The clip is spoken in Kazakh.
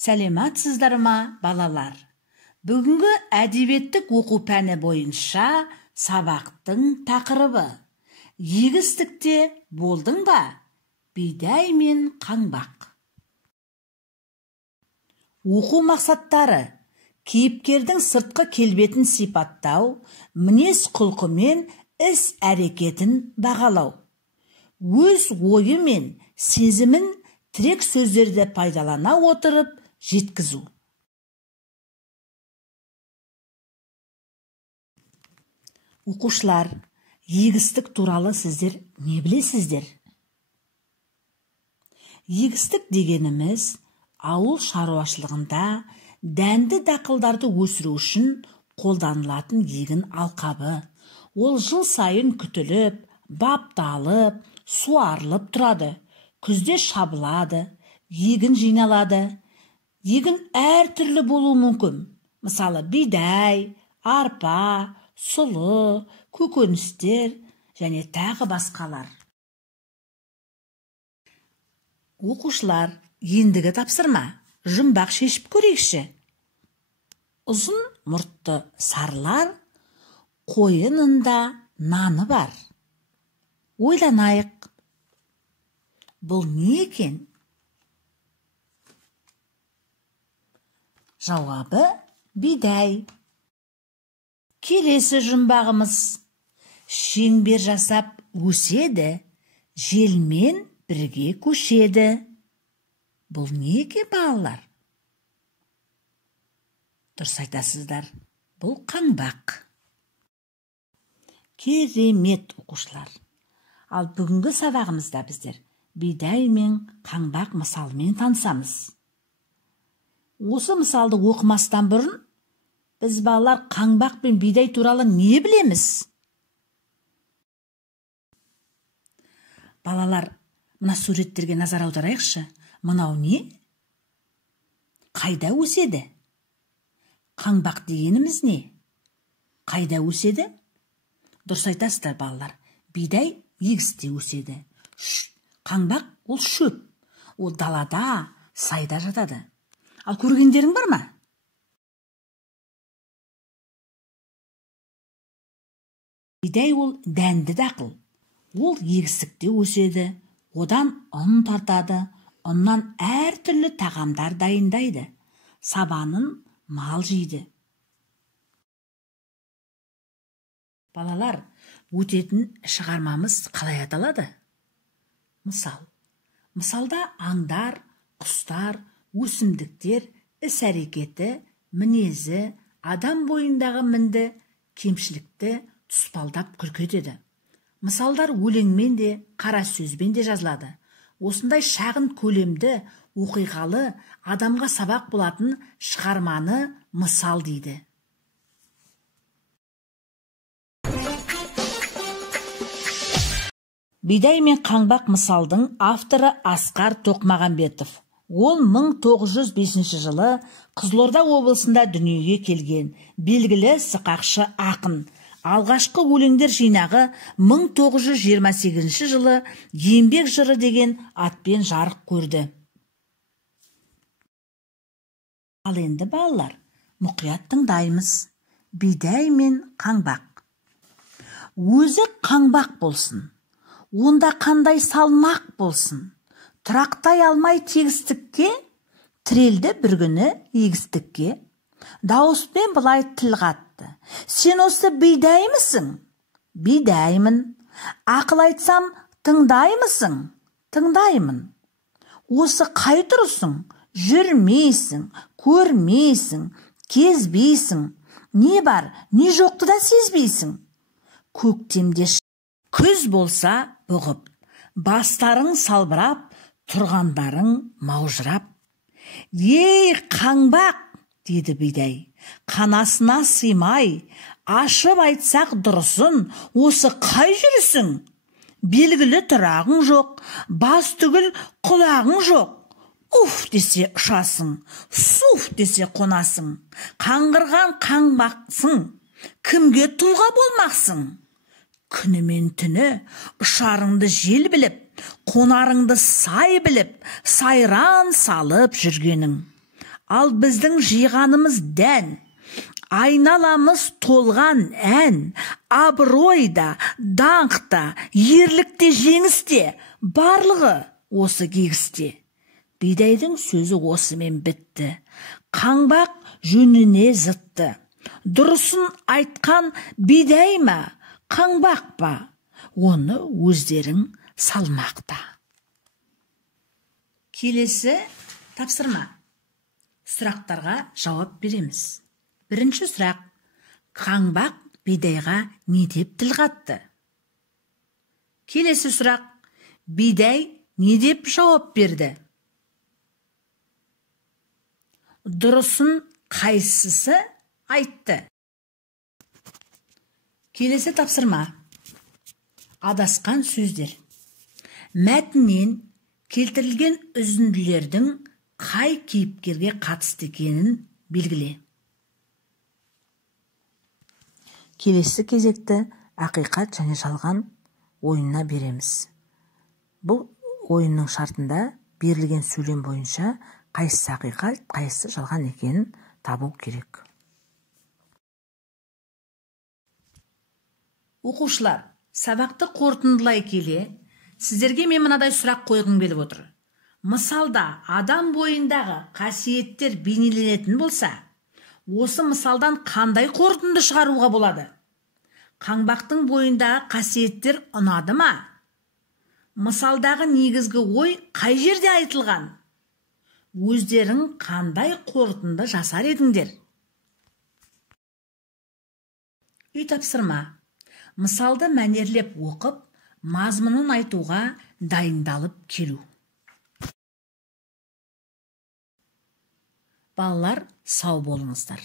Сәлематсыздар ма, балалар? Бүгінгі әдебиеттік оқу пәні бойынша сабақтың тақырыбы. Егістікте болдың ба? Бидай мен қаңбақ. Оқу мақсаттары: кейіпкердің сыртқы келбетін сипаттау, мінез құлқы мен іс әрекетін бағалау. Өз ойы мен сезімін тірек сөздерді пайдалана отырып жеткізу. Оқушылар, егістік туралы сіздер не білесіздер? Егістік дегеніміз ауыл шаруашылығында дәнді дақылдарды өсіру үшін қолданылатын егін алқабы. Ол жыл сайын күтіліп, бапталып, суарылып тұрады. Күзде шабылады, егін жиналады. Егін әртүрлі болуы мүмкін. Мысалы, бидай, арпа, сұлы, көкөністер және тағы басқалар. Оқушылар, ендігі тапсырма: жұмбақ шешіп көрейікші. Ұзын мұртты сарылар қойынында наны бар. Ойланайық. Бұл не екен? Жауабы бидай. Келесі жұмбағымыз: шеңбер жасап өседі, желмен бірге көшеді. Бұл не екен, балалар? Дұрыс айтасыздар, бұл қаңбақ. Керемет, оқушылар. Ал бүгінгі сабағымызда біздер бидай мен қаңбақ мысалымен танысамыз. Осы мысалды оқымастан бұрын біз балалар қаңбақ пен бидай туралы не білеміз? Балалар, мына суреттерге назар аударайықшы. Мынау не? Қайда өседі? Қаңбақ дегеніміз не? Қайда өседі? Дұрыс айтасыздар, балалар. Бидай егісте өседі. Қаңбақ ол шөп. Ол далада, сайда жатады. Ал көргендерің бар ма? Бидай ол дәнді дақыл. Ол егістікте өседі. Одан ұн тартады. Ұннан әртүрлі тағамдар дайындайды. Сабанын мал жейді. Балалар, өтетін шығармамыз қалай аталады? Мысал. Мысалда аңдар, құстар, өсімдіктер, іс-әрекеті, мінезі, адам бойындағы мінді, кемшілікті тұспалдап күркетеді. Мысалдар өлеңмен де, қара сөзбен де жазылады. Осындай шағын көлемді, оқиғалы, адамға сабақ болатын шығарманы мысал дейді. Бидай мен қаңбақ мысалдың авторы Асқар Тоқмағамбетов. Ол 1905 жылы Қызылорда облысында дүниеге келген белгілі сықақшы ақын. Алғашқы өлеңдер жинағы 1928 жылы Еңбек жыры деген атпен жарық көрді. Ал енді балалар, мұқият тыңдаймыз. Бидай мен қаңбақ. Өзі қаңбақ болсын, онда қандай салмақ болсын. Тұрақтай алмай тегістікке, тірелді бір күні егістікке. Дауыспен былай тіл қатты: сен осы бидаймысың? Бидаймын. Ақыл айтсам тыңдаймысың? Тыңдаймын. Осы қай тұрысың? Жүрмейсің, көрмейсің, кезбейсің. Не бар, не жоқты да сезбейсің. Көктемде күз болса бұғып, бастарың салбырап, тұрғандарың маужырап. Ей қаңбақ, деді бидай, қанасына сыймай, ашып айтсақ дұрысын, осы қай жүрісің? Белгілі тұрағың жоқ, бас түгіл құлағың жоқ. Уф десе ұшасың, суф десе қонасың. Қаңғырған қаңбақсың, кімге тұлға болмақсың? Күні мен түні ұшарыңды жел біліп, қонарыңды сай біліп, сайран салып жүргенің. ал біздің жиғанымыз дән, айналамыз толған ән, абыройда, даңқта, ерлікте, жеңісте, барлығы осы кегісте. Бидайдың сөзі осымен бітті, қаңбақ жөніне зытты. Дұрысын айтқан бидай ма, қаңбақ па, оны өздерің салмақта. Келесі тапсырма. Сұрақтарға жауап береміз. Бірінші сұрақ: қаңбақ бидайға не деп тіл қатты? Келесі сұрақ: бидай не деп жауап берді? Дұрысын қайсысы айтты? Келесі тапсырма. Адасқан сөздер. Мәтіннен келтірілген үзінділердің қай кейіпкерге қатысты екенін белгіле. Келесі кезекті ақиқат және жалған ойынына береміз. Бұл ойынның шартында берілген сөйлем бойынша қайсысы ақиқат, қайсысы жалған екенін табу керек. Оқушылар, сабақты қорытындылай келе, сіздерге мен мынадай сұрақ қойғым келіп отыр. Мысалда адам бойындағы қасиеттер бейнеленетін болса, осы мысалдан қандай қорытынды шығаруға болады? Қаңбақтың бойындағы қасиеттер ұнады ма? Мысалдағы негізгі ой қай жерде айтылған? Өздерің қандай қорытынды жасар едіңдер? Үй тапсырма. Мысалды мәнерлеп оқып, мазмұнын айтуға дайындалып келу. Балалар, сау болыңыздар.